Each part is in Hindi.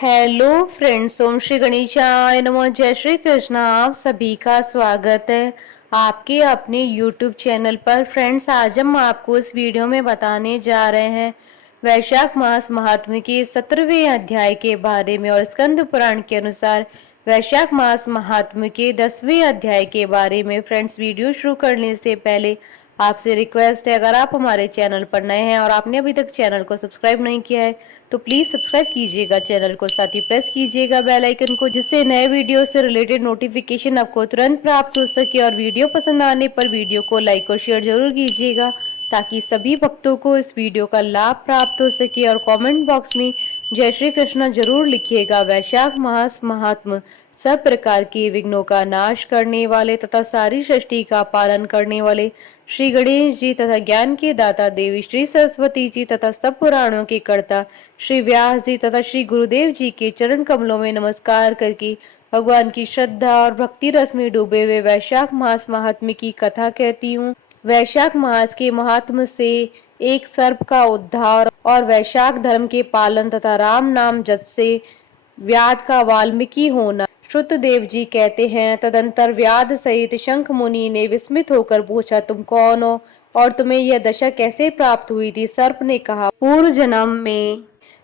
हेलो फ्रेंड्स, ओम श्री गणेशाय नमः। जय श्री कृष्ण। आप सभी का स्वागत है आपके अपने यूट्यूब चैनल पर। फ्रेंड्स, आज हम आपको इस वीडियो में बताने जा रहे हैं वैशाख मास महात्म्य के 17वें अध्याय के बारे में और स्कंद पुराण के अनुसार वैशाख मास महात्म्य के 10वें अध्याय के बारे में। फ्रेंड्स, वीडियो शुरू करने से पहले आपसे रिक्वेस्ट है, अगर आप हमारे चैनल पर नए हैं और आपने अभी तक चैनल को सब्सक्राइब नहीं किया है तो प्लीज सब्सक्राइब कीजिएगा चैनल को, साथ ही प्रेस कीजिएगा बेल आइकन को, जिससे नए वीडियो से रिलेटेड नोटिफिकेशन आपको तुरंत प्राप्त हो सके। और वीडियो पसंद आने पर वीडियो को लाइक और शेयर जरूर कीजिएगा ताकि सभी भक्तों को इस वीडियो का लाभ प्राप्त हो सके। और कमेंट बॉक्स में जय श्री कृष्ण जरूर लिखिएगा। वैशाख मास महात्म सब प्रकार के विघ्नों का नाश करने वाले तथा सारी सृष्टि का पालन करने वाले श्री गणेश जी तथा ज्ञान के दाता देवी श्री सरस्वती जी तथा सब पुराणों के कर्ता श्री व्यास जी तथा श्री गुरुदेव जी के चरण कमलों में नमस्कार करके भगवान की श्रद्धा और भक्ति रस में डूबे हुए वैशाख मास महात्म्य की कथा कहती हूँ। वैशाख मास के महात्म्य से एक सर्प का उद्धार और वैशाख धर्म के पालन तथा राम नाम जप से व्याध का वाल्मीकि होना। श्रुतदेव जी कहते हैं, तदंतर व्याध सहित शंख मुनि ने विस्मित होकर पूछा, तुम कौन हो और तुम्हें यह दशा कैसे प्राप्त हुई थी? सर्प ने कहा, पूर्व जन्म में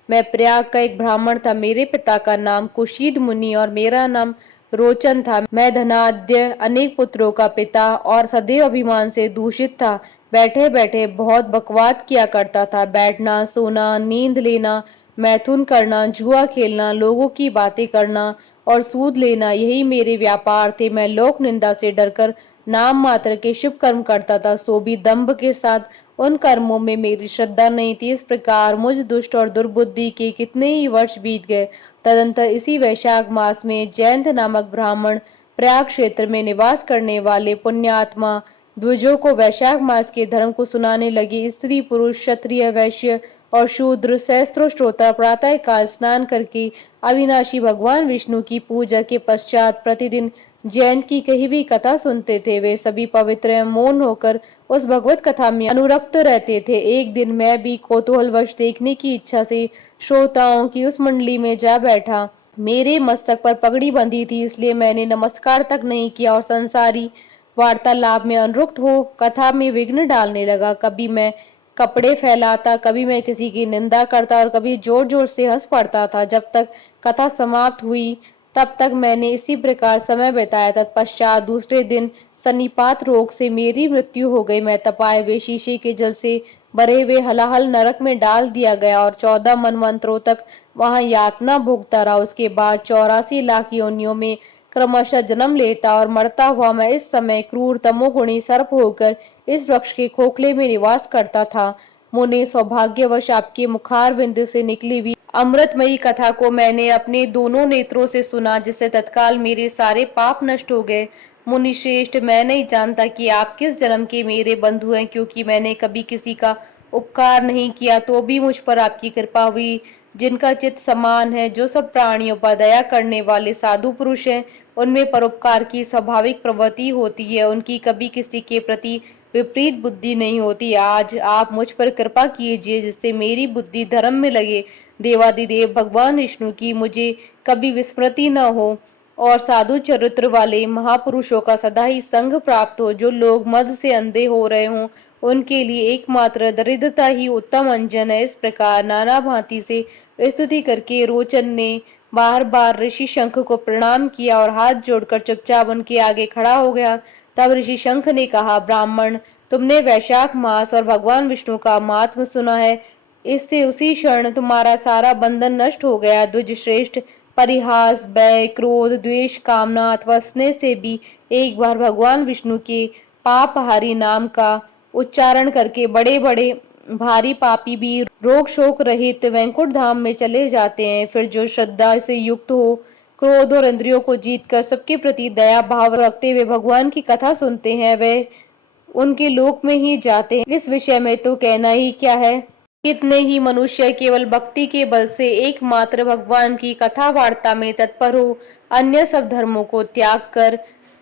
मैं प्रयाग का एक ब्राह्मण था। मेरे पिता का नाम कुशीद मुनि और मेरा नाम रोचन था। मैं धनाढ्य अनेक पुत्रों का पिता और सदैव अभिमान से दूषित था। बैठे बैठे बहुत बकवाद किया करता था। बैठना, सोना, नींद लेना, मैथुन करना, जुआ खेलना, लोगों की बातें करना और सूद लेना, यही मेरे व्यापार थे। मैं लोक निंदा से डरकर नाम मात्र के शुभ कर्म करता था, सो भी दंभ के साथ। उन कर्मों में मेरी श्रद्धा नहीं थी। इस प्रकार मुझ दुष्ट और दुर्बुद्धि के कितने ही वर्ष बीत गए। तदंतर इसी वैशाख मास में जयंत नामक ब्राह्मण प्रयाग क्षेत्र में निवास करने वाले पुण्यात्मा द्विजों को वैशाख मास के धर्म को सुनाने लगे। स्त्री, पुरुष, क्षत्रिय, वैश्य और शूद्र सहस्त्रों श्रोता प्रातः काल स्नान करके अविनाशी भगवान विष्णु की पूजा के पश्चात प्रतिदिन जयंत की कही हुई कथा सुनते थे। वे सभी पवित्र एवं मौन होकर उस भगवत कथा में अनुरक्त रहते थे। एक दिन मैं भी कौतूहलवश देखने की इच्छा से श्रोताओं की उस मंडली में जा बैठा। मेरे मस्तक पर पगड़ी बंधी थी, इसलिए मैंने नमस्कार तक नहीं किया और संसारी वार्तालाप में अनुरक्त हो कथा में विघ्न डालने लगा। कभी मैं कपड़े फैलाता, कभी मैं किसी की निंदा करता और कभी जोर जोर से हंस पड़ता था। जब तक कथा समाप्त हुई तब तक मैंने इसी प्रकार समय बिताया। तत्पश्चात दूसरे दिन सन्निपात रोग से मेरी मृत्यु हो गई। मैं तपाए हुए शीशे के जल से भरे हुए हलाहल नरक में डाल दिया गया और 14 मनवंतरों तक वहां यातना भोगता रहा। उसके बाद 84 लाख योनियों में क्रमशः जन्म लेता और मरता हुआ मैं इस समय क्रूर तमोगुणी सर्प होकर इस वृक्ष के खोखले में निवास करता था। मुने, सौभाग्यवश आपके मुखार बिंद से निकली हुई अमृतमयी कथा को मैंने अपने दोनों नेत्रों से सुना, जिससे तत्काल मेरे सारे पाप नष्ट हो गए। मुनि श्रेष्ठ, मैं नहीं जानता कि आप किस जन्म के मेरे बंधु हैं, क्योंकि मैंने कभी किसी का उपकार नहीं किया तो भी मुझ पर आपकी कृपा हुई। जिनका चित्त समान है, जो सब प्राणियों पर दया करने वाले साधु पुरुष हैं, उनमें परोपकार की स्वाभाविक प्रवृत्ति होती है। उनकी कभी किसी के प्रति विपरीत बुद्धि नहीं होती। आज आप मुझ पर कृपा कीजिए, जिससे मेरी बुद्धि धर्म में लगे। देवादिदेव भगवान विष्णु की मुझे कभी विस्मृति न हो और साधु चरित्र वाले महापुरुषों का सदा ही संग प्राप्त हो। जो लोग मद से अंधे हो रहे हों, उनके लिए एकमात्र दरिद्रता ही उत्तम अंजन है। इस प्रकार नाना भांति से स्तुति करके रोचन ने बार बार ऋषि शंख को प्रणाम किया और हाथ जोड़कर चुपचाप उनके आगे खड़ा हो गया। तब ऋषि शंख ने कहा, ब्राह्मण, तुमने वैशाख मास और भगवान विष्णु का महात्म्य सुना है। इससे उसी क्षण तुम्हारा सारा बंधन नष्ट हो गया। द्विज श्रेष्ठ, परिहास, भय, क्रोध, द्वेष, कामना अथवा स्नेह से भी एक बार भगवान विष्णु के पापहारी नाम का उच्चारण करके बड़े बड़े भारी पापी भी रोग शोक रहित वैकुंठ धाम में चले जाते हैं। फिर जो श्रद्धा से युक्त हो, क्रोध और इंद्रियों को जीतकर सबके प्रति दया भाव रखते हुए भगवान की कथा सुनते हैं, वे उनके लोक में ही जाते हैं। इस विषय में तो कहना ही क्या है। कितने ही मनुष्य केवल भक्ति के बल से एकमात्र भगवान की कथा वार्ता में तत्पर हो, अन्य सब धर्मों को त्याग कर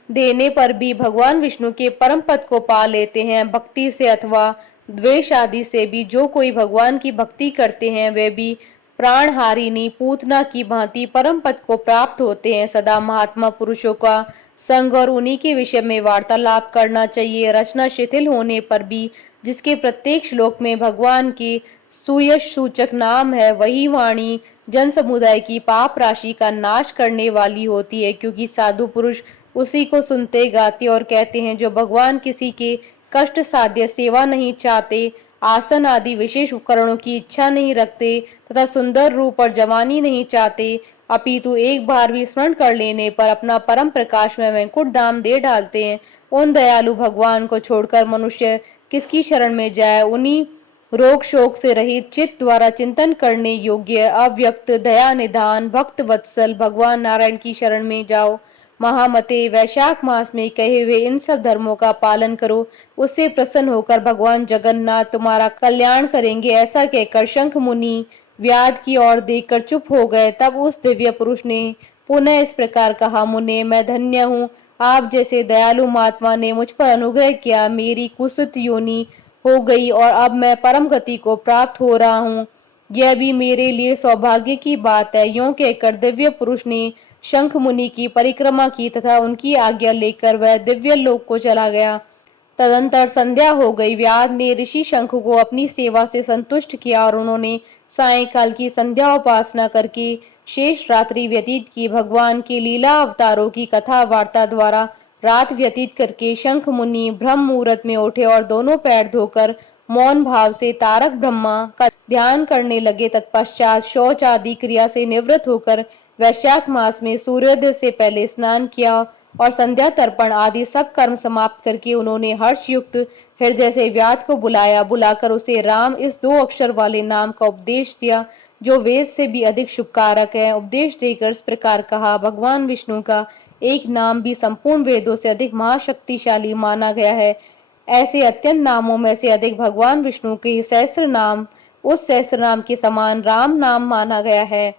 देने पर भी भगवान विष्णु के परम पद को पा लेते हैं। भक्ति से अथवा द्वेष आदि से भी जो कोई भगवान की भक्ति करते हैं, वे भी प्राणहारिणी पूतना की भांति परम पद को प्राप्त होते हैं। सदा महात्मा पुरुषों का संग और उन्हीं के विषय में वार्तालाप करना चाहिए। रचना शिथिल होने पर भी जिसके प्रत्येक श्लोक में भगवान के सुयश सूचक नाम है, वही वाणी जन समुदाय की पाप राशि का नाश करने वाली होती है, क्योंकि साधु पुरुष उसी को सुनते गाते और कहते हैं। जो भगवान किसी के कष्ट साध्य सेवा नहीं चाहते, आसन आदि विशेष उपकरणों की इच्छा नहीं रखते तथा सुंदर रूप और जवानी नहीं चाहते, अपितु एक बार भी स्मरण कर लेने पर अपना परम प्रकाश में वैकुंठ धाम दे डालते हैं, उन दयालु भगवान को छोड़कर मनुष्य किसकी शरण में जाए। उन्हीं रोग शोक से रहित चित्त द्वारा चिंतन करने योग्य अव्यक्त दया निधान भक्त वत्सल भगवान नारायण की शरण में जाओ। महामते, वैशाख मास में कहे हुए इन सब धर्मों का पालन करो, उससे प्रसन्न होकर भगवान जगन्नाथ तुम्हारा कल्याण करेंगे। ऐसा कहकर शंख मुनि व्याध की ओर देखकर चुप हो गए। तब उस दिव्य पुरुष ने पुनः इस प्रकार कहा, मुने, मैं धन्य हूँ, आप जैसे दयालु महात्मा ने मुझ पर अनुग्रह किया। मेरी कुत्सित योनि हो गई और अब मैं परम गति को प्राप्त हो रहा हूँ। यह भी मेरे लिए सौभाग्य की बात है। यूं कहकर दिव्य पुरुष ने शंख मुनि की परिक्रमा की तथा उनकी आज्ञा लेकर वह दिव्य लोक को चला गया। तदंतर संध्या हो गई। व्याध ने ऋषि शंख को अपनी सेवा से संतुष्ट किया और उन्होंने सायंकाल की संध्या उपासना करके शेष रात्रि व्यतीत की। भगवान के लीला अवतारों की कथा वार्ता द्वारा रात व्यतीत करके शंख मुनि ब्रह्म मुहूर्त में उठे और दोनों पैर धोकर मौन भाव से तारक ब्रह्मा का ध्यान करने लगे। तत्पश्चात शौच आदि क्रिया से निवृत्त होकर वैशाख मास में सूर्योदय से पहले स्नान किया और संध्या तर्पण आदि सब कर्म समाप्त करके उन्होंने हर्ष युक्त हृदय से व्याध को बुलाया। बुलाकर उसे राम इस 2 अक्षर वाले नाम का उपदेश दिया, जो वेद से भी अधिक शुभकारक है। उपदेश देकर इस प्रकार कहा, भगवान विष्णु का एक नाम भी संपूर्ण वेदों से अधिक महाशक्तिशाली माना गया है। ऐसे अत्यंत नामों में से अधिक भगवान विष्णु के सहस्त्र नाम उस सहस्त्र नाम के समान राम नाम माना गया है।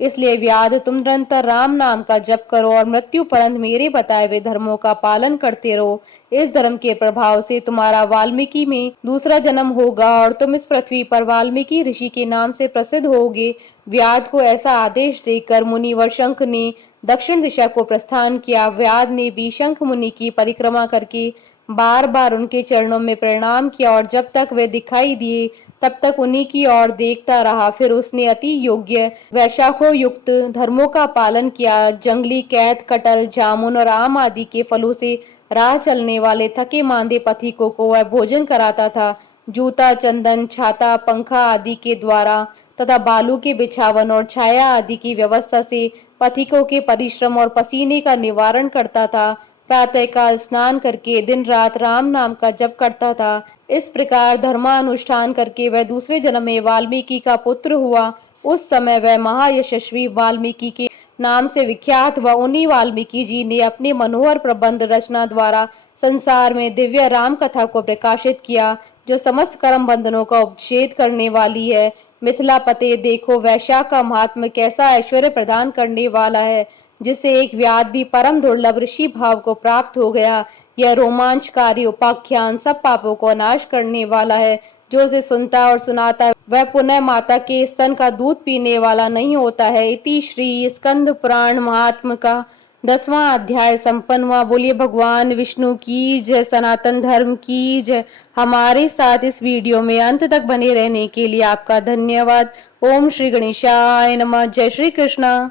इसलिए व्याध, तुम निरंतर राम नाम का जप करो और मृत्यु पर्यंत मेरे बताए हुए धर्मों का पालन करते रहो। इस धर्म के प्रभाव से तुम्हारा वाल्मीकि में दूसरा जन्म होगा और तुम इस पृथ्वी पर वाल्मीकि ऋषि के नाम से प्रसिद्ध होगे। व्याध को ऐसा आदेश देकर मुनिवर शंख ने दक्षिण दिशा को प्रस्थान किया। व्याध ने भी शंख मुनि की परिक्रमा करके बार बार उनके चरणों में प्रणाम किया और जब तक वे दिखाई दिए तब तक उन्हीं की ओर देखता रहा। फिर उसने अति योग्य वैशाखों युक्त धर्मों का पालन किया। जंगली कैद, कटल, जामुन और आम आदि के फलों से राह चलने वाले थके मांदे पथिकों को वह भोजन कराता था। जूता, चंदन, छाता, पंखा आदि के द्वारा तथा बालू के बिछावन और छाया आदि की व्यवस्था से पथिकों के परिश्रम और पसीने का निवारण करता था। प्रातःकाल स्नान करके दिन रात राम नाम का जप करता था। इस प्रकार धर्मानुष्ठान करके वह दूसरे जन्म में वाल्मीकि का पुत्र हुआ। उस समय वह महायशस्वी वाल्मीकि के नाम से विख्यात हुआ। उन्हीं वाल्मीकि जी ने अपने मनोहर प्रबंध रचना द्वारा संसार में दिव्य राम कथा को प्रकाशित किया, जो समस्त कर्म बंधनों का उपच्छेद करने वाली है। मिथिला पते, देखो वैशाख का महात्म कैसा ऐश्वर्य प्रदान करने वाला है, जिससे एक व्याध भी परम दुर्लभ ऋषि भाव को प्राप्त हो गया। यह रोमांचकारी उपाख्यान सब पापों को नाश करने वाला है। जो उसे सुनता और सुनाता है वह पुनः माता के स्तन का दूध पीने वाला नहीं होता है। इति श्री स्कंद पुराण महात्म का 10वां अध्याय संपन्न हुआ। बोलिए भगवान विष्णु की जय, सनातन धर्म की जय। हमारे साथ इस वीडियो में अंत तक बने रहने के लिए आपका धन्यवाद। ओम श्री गणेशाय नमः। जय श्री कृष्णा।